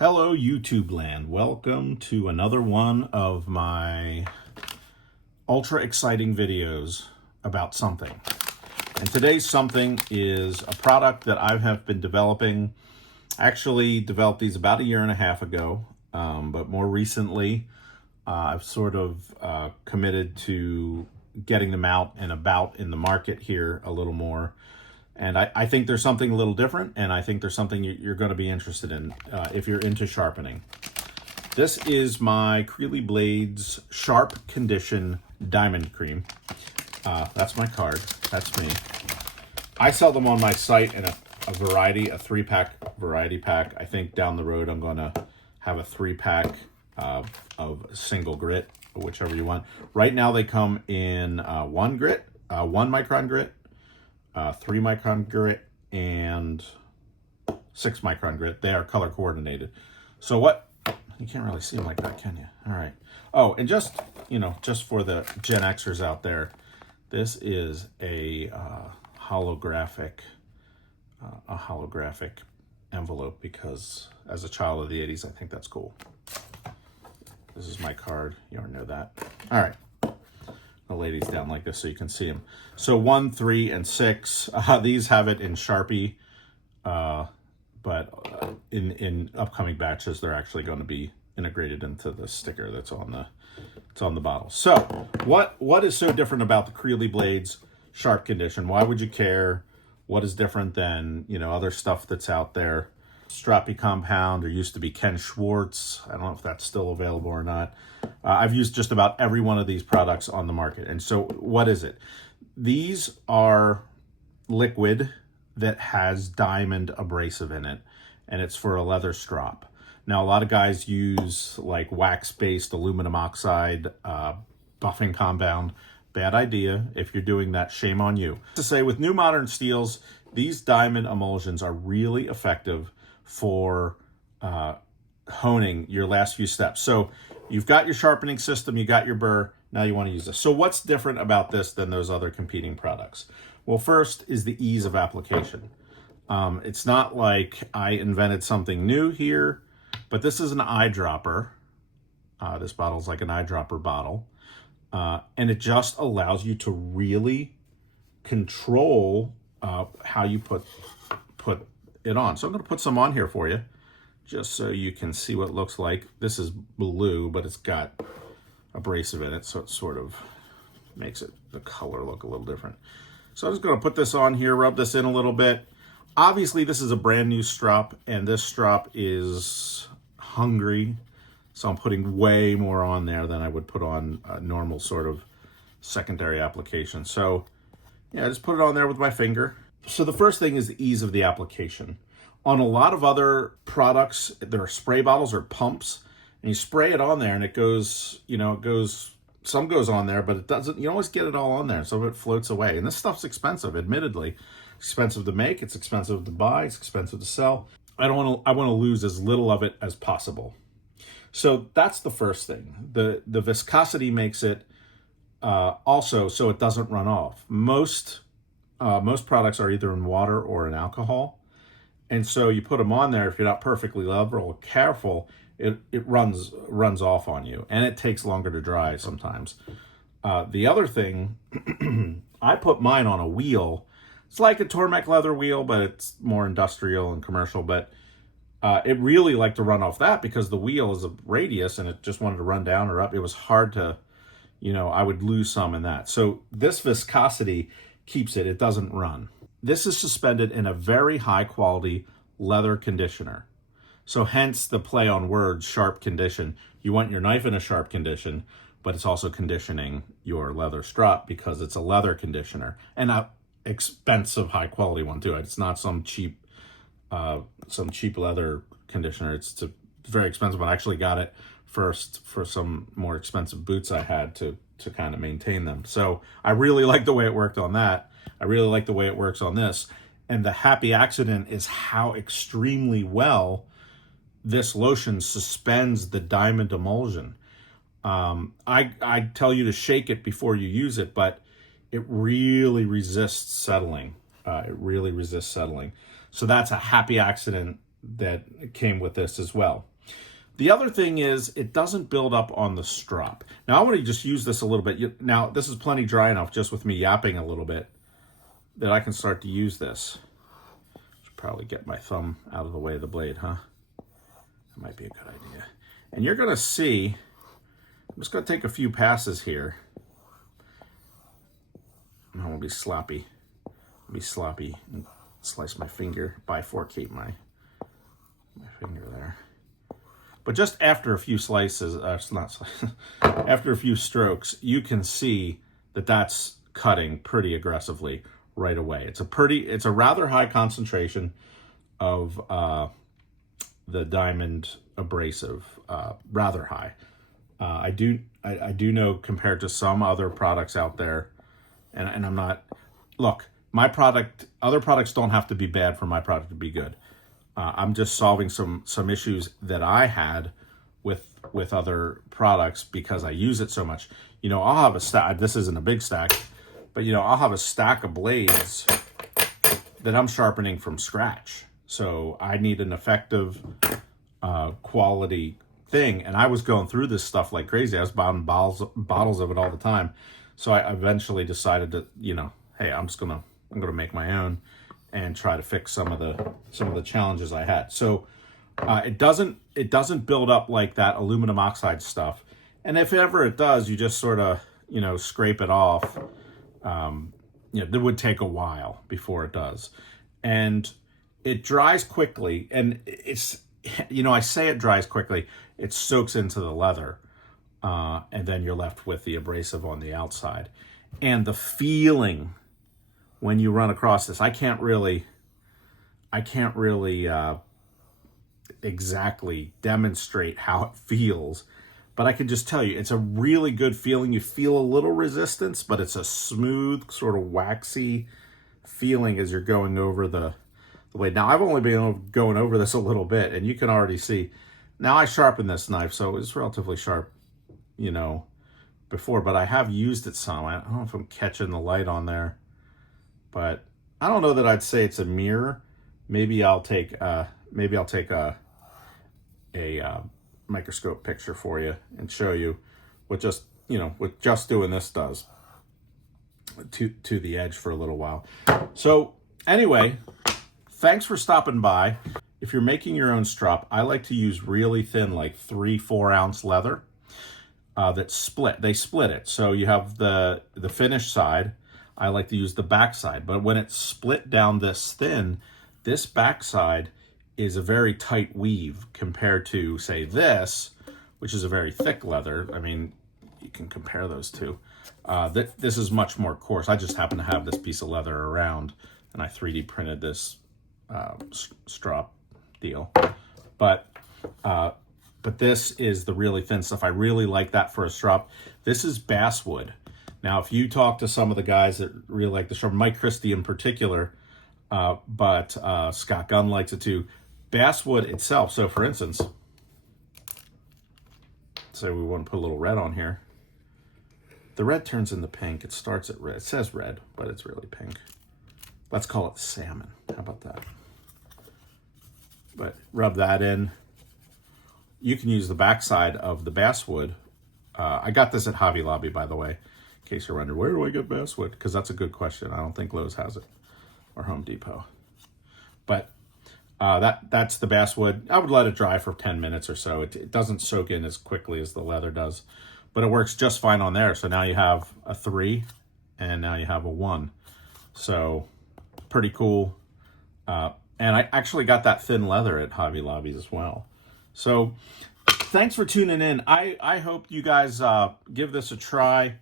Hello, YouTube land. Welcome to another one of my ultra exciting videos about something. And today's something is a product that I have been developing. I actually developed these about 1.5 years ago, but more recently, I've sort of committed to getting them out and about in the market here a little more. And I think there's something a little different, and I think there's something you're going to be interested in if you're into sharpening. This is my Creely Blades Sharp Condition Diamond Cream. That's my card. That's me. I sell them on my site in a variety, a 3-pack variety pack. I think down the road I'm going to have a 3-pack of single grit, whichever you want. Right now they come in 1 grit, 1 micron grit, 3 micron grit, and 6 micron grit. They are color coordinated. So what, you can't really see them like that, can you? All right. Oh, and just, just for the Gen Xers out there, this is a holographic envelope, because as a child of the 80s, I think that's cool. This is my card. You already know that. All right. The ladies down like this so you can see them. So 1, 3, and 6. These have it in Sharpie, but in upcoming batches, they're actually going to be integrated into the sticker that's on the bottle. So what is so different about the Creely Blades Sharp Condition? Why would you care? What is different than other stuff that's out there? Stroppy compound, or used to be Ken Schwartz. I don't know if that's still available or not. I've used just about every one of these products on the market. And so what is it? These are liquid that has diamond abrasive in it, and it's for a leather strop. Now, a lot of guys use like wax-based aluminum oxide buffing compound. Bad idea. If you're doing that, shame on you. To say, with new modern steels, these diamond emulsions are really effective for honing your last few steps. So you've got your sharpening system, you got your burr, now you want to use this. So what's different about this than those other competing products? Well, first is the ease of application. It's not like I invented something new here, but this is an eyedropper. This bottle is like an eyedropper bottle. And it just allows you to really control how you put it on. So I'm going to put some on here for you, just so you can see what it looks like. This is blue, but it's got abrasive in it, so it sort of makes the color look a little different. So I'm just going to put this on here, rub this in a little bit. Obviously, this is a brand new strop, and this strop is hungry, so I'm putting way more on there than I would put on a normal sort of secondary application. So yeah, I just put it on there with my finger. So the first thing is the ease of the application. On a lot of other products, there are spray bottles or pumps, and you spray it on there and it goes, some goes on there, but it doesn't, you always get it all on there. Some of it floats away. And this stuff's expensive, admittedly. It's expensive to make, it's expensive to buy, it's expensive to sell. I want to lose as little of it as possible. So that's the first thing. The viscosity makes it also so it doesn't run off. Most products are either in water or in alcohol. And so you put them on there, if you're not perfectly level or careful, it runs off on you, and it takes longer to dry sometimes. The other thing, I put mine on a wheel. It's like a Tormek leather wheel, but it's more industrial and commercial. But it really liked to run off that because the wheel is a radius and it just wanted to run down or up. It was hard to, I would lose some in that. So this viscosity keeps it doesn't run. This is suspended in a very high quality leather conditioner. So hence the play on words, sharp condition. You want your knife in a sharp condition, but it's also conditioning your leather strop because it's a leather conditioner, and a expensive high quality one too. It's not some cheap leather conditioner. It's a very expensive one. I actually got it first for some more expensive boots I had to kind of maintain them. So I really like the way it worked on that. I really like the way it works on this. And the happy accident is how extremely well this lotion suspends the diamond emulsion. I tell you to shake it before you use it, but it really resists settling. So that's a happy accident that came with this as well. The other thing is it doesn't build up on the strop. Now I want to just use this a little bit. Now this is plenty dry enough just with me yapping a little bit that I can start to use this. Should probably get my thumb out of the way of the blade, huh? That might be a good idea. And you're going to see, I'm just going to take a few passes here. I don't want to be sloppy. I'll be sloppy and slice my finger, bifurcate my finger there. But just after a few slices, after a few strokes, you can see that that's cutting pretty aggressively right away. It's a rather high concentration of the diamond abrasive, rather high. I do know compared to some other products out there, and I'm not, look, other products don't have to be bad for my product to be good. I'm just solving some issues that I had with other products because I use it so much. You know, I'll have a stack, this isn't a big stack, but you know, I'll have a stack of blades that I'm sharpening from scratch. So I need an effective quality thing. And I was going through this stuff like crazy. I was buying bottles of it all the time. So I eventually decided that, you know, hey, I'm gonna make my own and try to fix some of the challenges I had. So it doesn't build up like that aluminum oxide stuff. And if ever it does, you just sort of, you know, scrape it off. You know, it would take a while before it does. And it dries quickly. And it's, you know, I say it dries quickly. It soaks into the leather. And then you're left with the abrasive on the outside. And the feeling when you run across this, I can't really exactly demonstrate how it feels, but I can just tell you, it's a really good feeling. You feel a little resistance, but it's a smooth, sort of waxy feeling as you're going over the blade. Now, I've only been going over this a little bit, and you can already see. Now, I sharpened this knife, so it's relatively sharp, you know, before, but I have used it some. I don't know if I'm catching the light on there, but I don't know that I'd say it's a mirror. Maybe I'll take a microscope picture for you and show you what just doing this does to the edge for a little while. So anyway, thanks for stopping by. If you're making your own strop, I like to use really thin, like 3-4 ounce leather that split. They split it. So you have the finished side. I like to use the back side, but when it's split down this thin, this back side is a very tight weave compared to, say, this, which is a very thick leather. I mean, you can compare those two. This is much more coarse. I just happen to have this piece of leather around, and I 3D printed this strop deal. But this is the really thin stuff. I really like that for a strop. This is basswood. Now, if you talk to some of the guys that really like the strop, Mike Christie in particular, but Scott Gunn likes it too. Basswood itself, so for instance, say we want to put a little red on here. The red turns into pink. It starts at red. It says red, but it's really pink. Let's call it salmon. How about that? But rub that in. You can use the backside of the basswood. I got this at Hobby Lobby, by the way, in case you're wondering, where do I get basswood? Because that's a good question. I don't think Lowe's has it, or Home Depot. But that's the basswood. I would let it dry for 10 minutes or so. It doesn't soak in as quickly as the leather does, but it works just fine on there. So now you have a 3 and now you have a 1. So pretty cool. And I actually got that thin leather at Hobby Lobby as well. So thanks for tuning in. I hope you guys give this a try.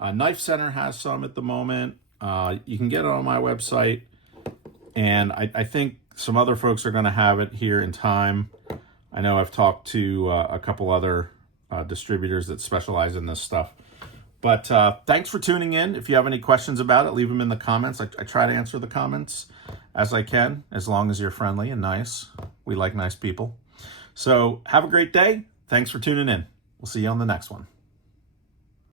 Knife Center has some at the moment. You can get it on my website. And I think some other folks are going to have it here in time. I know I've talked to a couple other distributors that specialize in this stuff. But thanks for tuning in. If you have any questions about it, leave them in the comments. I try to answer the comments as I can, as long as you're friendly and nice. We like nice people. So have a great day. Thanks for tuning in. We'll see you on the next one.